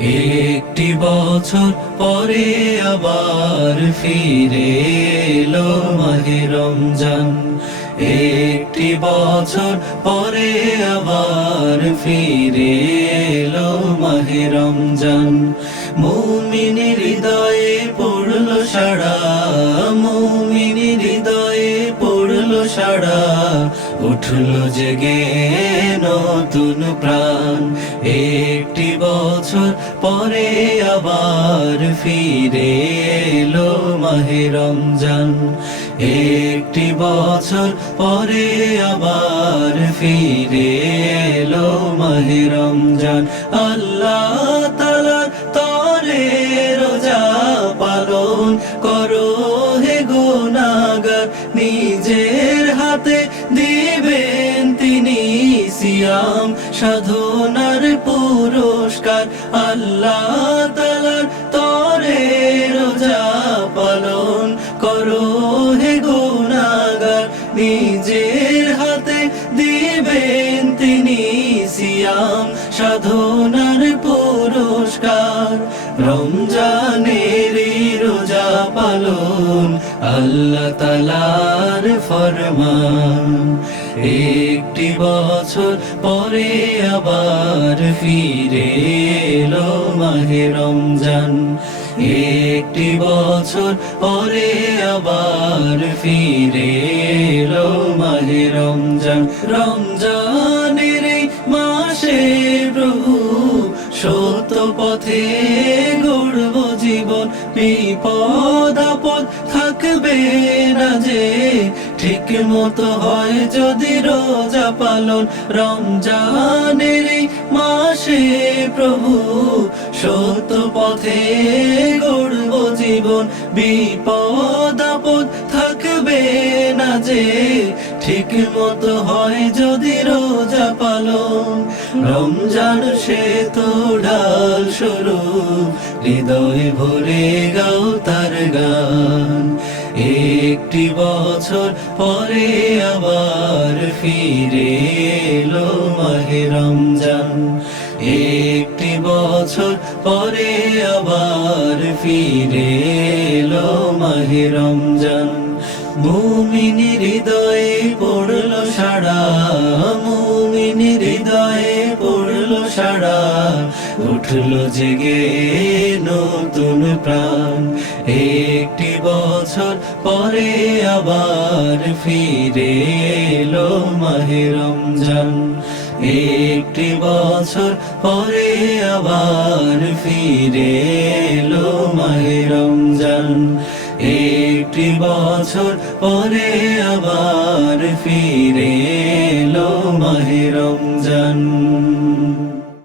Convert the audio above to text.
একটি বছর পরে আবার ফিরে এলো মাহে রমজান। একটি বছর পরে আবার ফিরে এলো মাহে রমজান। মুমিনের হৃদয়ে পড়লো সাড়া, মুমিনের হৃদয়ে পড়লো সাড়া, উঠলো জেগে নতুন প্রাণ। একটি বছর পরে আবার ফিরে এলো মাহে রমজান। একটি বছর পরে আবার ফিরে এলো মাহে রমজান। আল্লাহ তাআলার তরে রোজা পালন করো হে গুনাহগার, নিজের হাতে দিবেন তিনি সিয়াম সাধনার পুরস্কার। আল্লাহ তাআলার তরে রোজা পালন করো হে গুনাহগার, নিজের হাতে দিবেন তিনি সিয়াম সাধনার পুরস্কার। রমজানের রোজা পালন আল্লাহ তাআলার ফরমান। একটি বছর পরে আবার ফিরে এলো মাহে রমজান। একটি বছর পরে আবার ফিরে এলো মাহে রমজান। রমজানের এই মাসে প্রভু সত্য পথে গড়ব জীবন, বিপদ আপদ থাকবে না যে, ঠিক মতো হয় যদি রোজা পালন। রমজানের এই মাসে প্রভু সত্য পথে গড়ব জীবন, বিপদ আপদ থাকবে না যে, ঠিক মতো হয় যদি রোজা পালন। রমজান সে তো ঢাল স্বরূপ, হৃদয় ভরে গাও তার গান। একটি বছর পরে আবার ফিরে এলো মাহে রমজান। একটি বছর পরে আবার ফিরে এলো মাহে রমজান। মুমিনের হৃদয়ে পড়লো সাড়া, মুমিনের হৃদয়ে পড়লো সাড়া, উঠলো জেগে নতুন প্রাণ। একটি বছর পরে আবার ফিরে এলো মাহে রমজান। একটি বছর পরে আবার ফিরে এলো মাহে রমজান। একটি বছর পরে আবার ফিরে